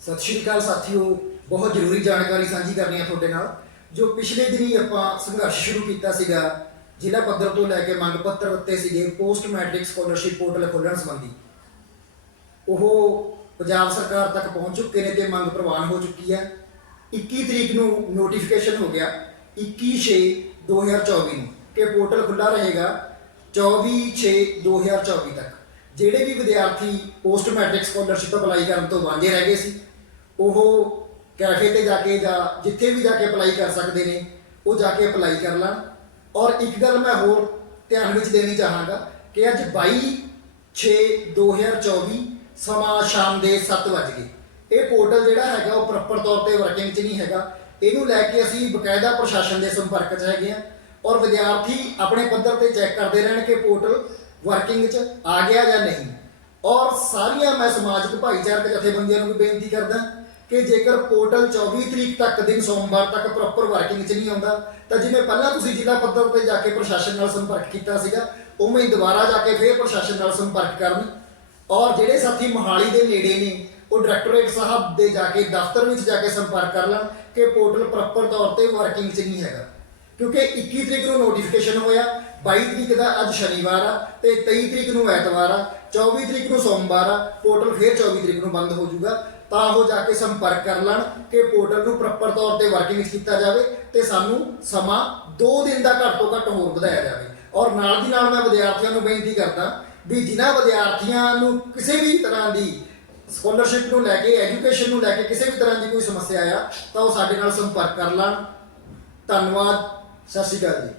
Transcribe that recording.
ਸਤਿ ਸ਼੍ਰੀ ਅਕਾਲ ਸਾਥੀਓ, ਬਹੁਤ ਜ਼ਰੂਰੀ ਜਾਣਕਾਰੀ ਸਾਂਝੀ ਕਰਨੀ ਆ ਤੁਹਾਡੇ ਨਾਲ। ਜੋ ਪਿਛਲੇ ਦਿਨੀ ਆਪਾਂ ਸੰਘਰਸ਼ ਸ਼ੁਰੂ ਕੀਤਾ ਸੀਗਾ, ਜ਼ਿਲ੍ਹਾ ਪੱਧਰ ਤੋਂ ਲੈ ਕੇ ਮੰਗ ਪੱਤਰ ਉੱਤੇ ਸੀਗੇ ਪੋਸਟ ਮੈਟ੍ਰਿਕ ਸਕਾਲਰਸ਼ਿਪ ਪੋਰਟਲ ਖੋਲ੍ਹਣ ਸੰਬੰਧੀ। ਉਹ ਪੰਜਾਬ ਸਰਕਾਰ ਤੱਕ ਪਹੁੰਚ ਚੁੱਕੇ ਨੇ ਤੇ ਮੰਗ ਪ੍ਰਵਾਨ ਹੋ ਚੁੱਕੀ ਹੈ 21 ਤਰੀਕ ਨੂੰ ਨੋਟੀਫਿਕੇਸ਼ਨ ਹੋ ਗਿਆ 21/6/2024 ਨੂੰ ਕਿ ਪੋਰਟਲ ਖੁੱਲਾ ਰਹੇਗਾ 24/6/2024 ਤੱਕ। ਜਿਹੜੇ ਵੀ ਵਿਦਿਆਰਥੀ ਪੋਸਟ ਮੈਟ੍ਰਿਕ ਸਕਾਲਰਸ਼ਿਪ ਅਪਲਾਈ ਕਰਨ ਤੋਂ ਵਾਂਝੇ ਰਹਿ ਗਏ ਸੀ ਉਹ ਕੈਫੇ ਤੇ ਜਾ ਕੇ ਜਾਂ ਜਿੱਥੇ ਵੀ ਜਾ ਕੇ ਅਪਲਾਈ ਕਰ ਸਕਦੇ ਨੇ, ਉਹ ਜਾ ਕੇ ਅਪਲਾਈ ਕਰ ਲੈਣ ਔਰ ਇੱਕ ਗੱਲ ਮੈਂ ਹੋਰ ਧਿਆਨ ਵਿੱਚ ਦੇਣੀ ਚਾਹਾਂਗਾ ਕਿ ਅੱਜ 22 6 2024 ਸਮਾਂ ਸ਼ਾਮ ਦੇ 7 ਵਜੇ ਇਹ ਪੋਰਟਲ ਜਿਹੜਾ ਹੈਗਾ ਉਹ ਪ੍ਰੋਪਰ ਤੌਰ ਤੇ ਵਰਕਿੰਗ 'ਚ ਨਹੀਂ ਹੈਗਾ। ਇਹਨੂੰ ਲੈ ਕੇ ਅਸੀਂ ਬਕਾਇਦਾ ਪ੍ਰਸ਼ਾਸਨ ਦੇ ਸੰਪਰਕ 'ਚ ਹੈਗੇ ਆ ਔਰ ਵਿਦਿਆਰਥੀ ਆਪਣੇ ਪੱਧਰ ਤੇ ਚੈੱਕ ਕਰਦੇ ਰਹਿਣ ਕਿ ਪੋਰਟਲ ਵਰਕਿੰਗ 'ਚ ਆ ਗਿਆ ਜਾਂ ਨਹੀਂ। ਔਰ ਸਾਰੀਆਂ ਮੈਂ ਸਮਾਜਿਕ ਭਾਈਚਾਰਕ ਜਥੇਬੰਦੀਆਂ ਨੂੰ ਵੀ ਬੇਨਤੀ ਕਰਦਾ ਕਿ ਜੇਕਰ ਪੋਰਟਲ 24 ਤਰੀਕ ਤੱਕ, ਦਿਨ ਸੋਮਵਾਰ ਤੱਕ ਪ੍ਰੋਪਰ ਵਰਕਿੰਗ 'ਚ ਨਹੀਂ ਆਉਂਦਾ, ਤਾਂ ਜਿਵੇਂ ਪਹਿਲਾਂ ਤੁਸੀਂ ਜ਼ਿਲ੍ਹਾ ਪੱਧਰ ਤੇ ਜਾ ਕੇ ਪ੍ਰਸ਼ਾਸਨ ਨਾਲ ਸੰਪਰਕ ਕੀਤਾ ਸੀਗਾ, ਉਵੇਂ ਹੀ ਦੁਬਾਰਾ ਜਾ ਕੇ ਫੇਰ ਪ੍ਰਸ਼ਾਸਨ ਨਾਲ ਸੰਪਰਕ ਕਰਨ। ਔਰ ਜਿਹੜੇ ਸਾਥੀ ਮੋਹਾਲੀ ਦੇ ਨੇੜੇ ਨੇ, ਉਹ ਡਾਇਰੈਕਟੋਰੇਟ ਸਾਹਿਬ ਦੇ ਜਾ ਕੇ ਦਫ਼ਤਰ ਵਿੱਚ ਜਾ ਕੇ ਸੰਪਰਕ ਕਰ ਲੈਣ ਕਿ ਪੋਰਟਲ ਪ੍ਰੋਪਰ ਤੌਰ ਤੇ ਵਰਕਿੰਗ 'ਚ ਨਹੀਂ ਹੈਗਾ। ਕਿਉਂਕਿ 21 ਤਰੀਕ ਨੂੰ ਨੋਟੀਫਿਕੇਸ਼ਨ ਹੋਇਆ 22 ਤਰੀਕ ਦਾ ਅੱਜ ਸ਼ਨੀਵਾਰ ਆ ਤੇ 23 ਤਰੀਕ ਨੂੰ ਐਤਵਾਰ ਆ 24 ਤਰੀਕ ਨੂੰ ਸੋਮਵਾਰ ਆ, ਪੋਰਟਲ ਫੇਰ 24 ਤਰੀਕ ਨੂੰ ਬੰਦ ਹੋ ਜਾਊਗਾ। ਤਾਂ ਉਹ ਜਾ ਕੇ ਸੰਪਰਕ ਕਰ ਲੈਣ ਕਿ ਪੋਰਟਲ ਨੂੰ ਪ੍ਰੋਪਰ ਤੌਰ ਤੇ ਵਰਕਿੰਗ ਕੀਤਾ ਜਾਵੇ ਤੇ ਸਾਨੂੰ ਸਮਾਂ 2 ਦਿਨ ਦਾ ਘੱਟ ਤੋਂ ਘੱਟ ਹੋਰ ਵਧਾਇਆ ਜਾਵੇ। ਔਰ ਨਾਲ ਦੀ ਨਾਲ ਮੈਂ ਵਿਦਿਆਰਥੀਆਂ ਨੂੰ ਬੇਨਤੀ ਕਰਦਾ ਵੀ ਜਿਨ੍ਹਾਂ ਵਿਦਿਆਰਥੀਆਂ ਨੂੰ ਕਿਸੇ ਵੀ ਤਰ੍ਹਾਂ ਦੀ ਸਕਾਲਰਸ਼ਿਪ ਨੂੰ ਲੈ ਕੇ ਐਜੂਕੇਸ਼ਨ ਨੂੰ ਲੈ ਕੇ ਕਿਸੇ ਵੀ ਤਰ੍ਹਾਂ ਦੀ ਕੋਈ ਸਮੱਸਿਆ ਆ, ਤਾਂ ਉਹ ਸਾਡੇ ਨਾਲ ਸੰਪਰਕ ਕਰ ਲੈਣ। ਧੰਨਵਾਦ। ਸਤਿ ਸ਼੍ਰੀ ਅਕਾਲ ਜੀ।